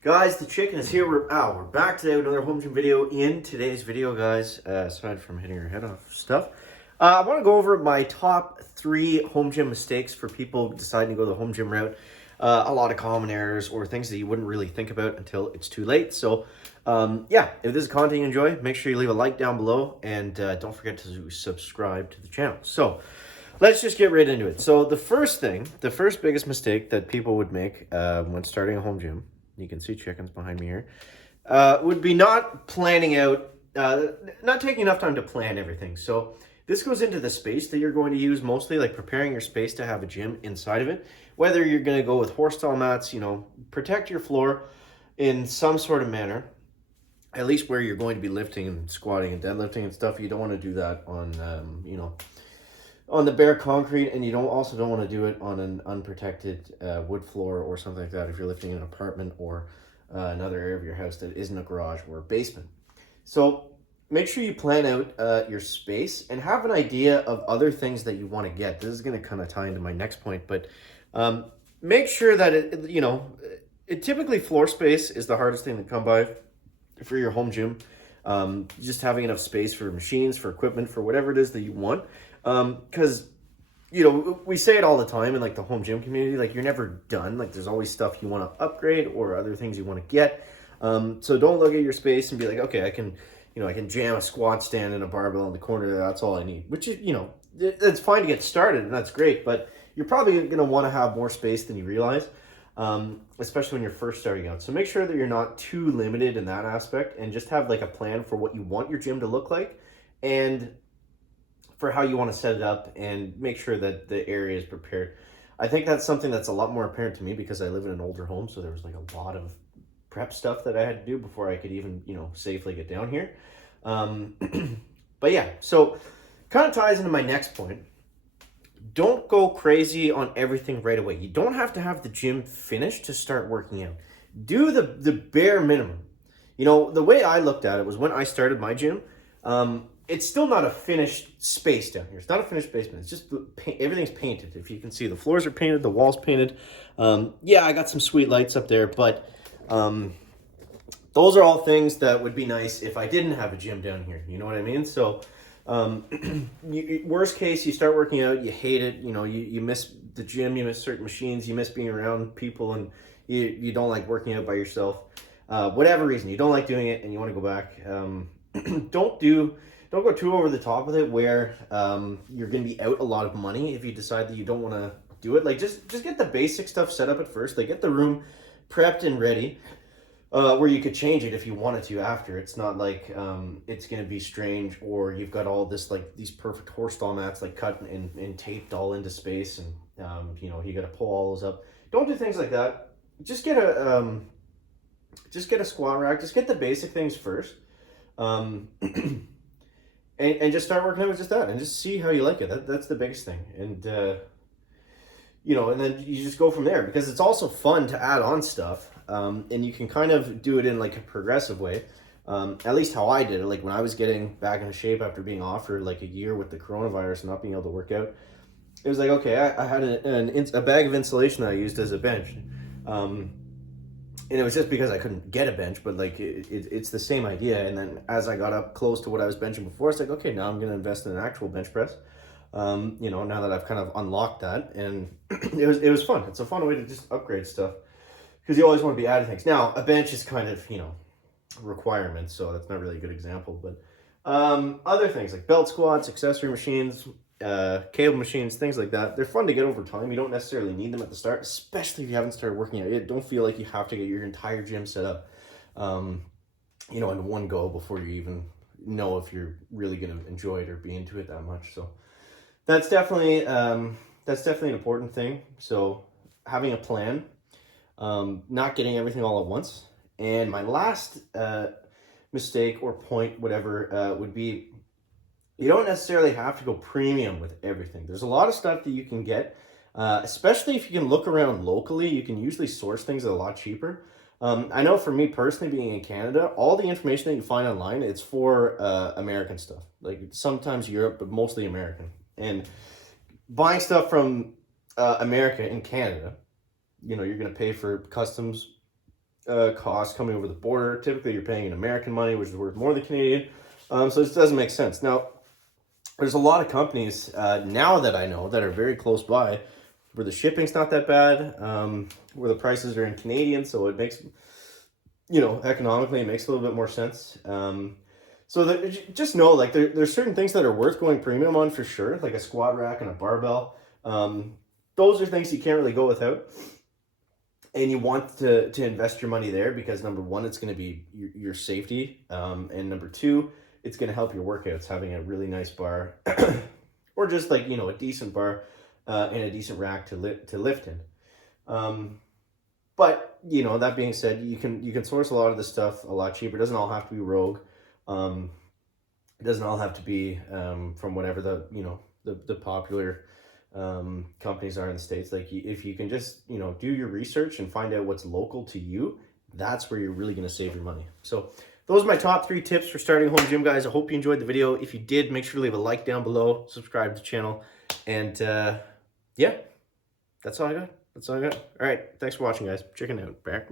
Guys, the chicken is here. We're back today with another home gym video. In today's video, guys, aside from hitting your head off stuff, I want to go over my top 3 home gym mistakes for people deciding to go the home gym route. A lot of common errors or things that you wouldn't really think about until it's too late. So, yeah, if this is content you enjoy, make sure you leave a like down below and don't forget to subscribe to the channel. So, let's just get right into it. So, the first biggest mistake that people would make when starting a home gym, you can see chickens behind me here, would be not planning out, not taking enough time to plan everything. So this goes into the space that you're going to use mostly, like preparing your space to have a gym inside of it. Whether you're going to go with horse stall mats, protect your floor in some sort of manner, at least where you're going to be lifting and squatting and deadlifting and stuff. You don't want to do that on, on the bare concrete, and you don't want to do it on an unprotected wood floor or something like that if you're lifting in an apartment or another area of your house that isn't a garage or a basement. So make sure you plan out your space and have an idea of other things that you want to get. This is going to kind of tie into my next point, but make sure that it typically floor space is the hardest thing to come by for your home gym. Just having enough space for machines, for equipment, for whatever it is that you want. Because, we say it all the time in like the home gym community, like you're never done. Like there's always stuff you want to upgrade or other things you want to get. So don't look at your space and be like, okay, I can jam a squat stand and a barbell in the corner. That's all I need, which is, it's fine to get started and that's great, but you're probably going to want to have more space than you realize. Especially when you're first starting out. So make sure that you're not too limited in that aspect and just have like a plan for what you want your gym to look like and for how you want to set it up, and make sure that the area is prepared. I think that's something that's a lot more apparent to me because I live in an older home, so there was like a lot of prep stuff that I had to do before I could even, safely get down here. But yeah, so kind of ties into my next point. Don't go crazy on everything right away. You don't have to have the gym finished to start working out. Do the bare minimum. The way I looked at it was when I started my gym, it's still not a finished space down here. It's not a finished basement. It's just everything's painted. If you can see, the floors are painted, the walls painted. Yeah, I got some sweet lights up there, but those are all things that would be nice if I didn't have a gym down here. You know what I mean? So worst case, you start working out, you hate it. You miss the gym, you miss certain machines, you miss being around people, and you don't like working out by yourself. Whatever reason, you don't like doing it and you want to go back. Don't go too over the top with it where you're going to be out a lot of money if you decide that you don't want to do it. Like just get the basic stuff set up at first. Like get the room prepped and ready where you could change it if you wanted to after. It's not like it's going to be strange or you've got all this like these perfect horse stall mats like cut and taped all into space and you got to pull all those up. Don't do things like that. Just get a squat rack. Just get the basic things first. And just start working out with just that and just see how you like it. That's the biggest thing. And, and then you just go from there because it's also fun to add on stuff. And you can kind of do it in like a progressive way. At least how I did it. Like when I was getting back into shape after being off for like a year with the coronavirus and not being able to work out, it was like, okay, I had a bag of insulation that I used as a bench. And it was just because I couldn't get a bench, but like it's the same idea. And then as I got up close to what I was benching before, it's like, okay, now I'm going to invest in an actual bench press. Now that I've kind of unlocked that, and it was fun. It's a fun way to just upgrade stuff because you always want to be adding things. Now a bench is kind of requirement, so that's not really a good example. But other things like belt squats, accessory machines, cable machines, things like that, they're fun to get over time. You don't necessarily need them at the start, especially if you haven't started working out yet. Don't feel like you have to get your entire gym set up in one go before you even know if you're really going to enjoy it or be into it that much. So that's definitely an important thing. So having a plan, not getting everything all at once. And my last mistake or point, whatever, would be you don't necessarily have to go premium with everything. There's a lot of stuff that you can get, especially if you can look around locally. You can usually source things a lot cheaper. I know for me personally, being in Canada, all the information that you find online, it's for American stuff. Like sometimes Europe, but mostly American. And buying stuff from America in Canada, you're going to pay for customs, costs coming over the border. Typically, you're paying in American money, which is worth more than Canadian. So it doesn't make sense. Now, there's a lot of companies now that I know that are very close by where the shipping's not that bad, where the prices are in Canadian, so it makes, economically, it makes a little bit more sense. So just know, like, there's certain things that are worth going premium on for sure, like a squat rack and a barbell. Those are things you can't really go without. And you want to invest your money there because, number one, it's going to be your safety. And number two, it's going to help your workouts, having a really nice bar or just like, a decent bar and a decent rack to lift in. But, that being said, you can source a lot of this stuff a lot cheaper. It doesn't all have to be Rogue. It doesn't all have to be from whatever the popular companies are in the States. Like, if you can just, do your research and find out what's local to you, that's where you're really going to save your money. So those are my top 3 tips for starting home gym, guys. I hope you enjoyed the video. If you did, make sure to leave a like down below, subscribe to the channel, and yeah, that's all I got. All right, thanks for watching, guys. Chicken out. Back.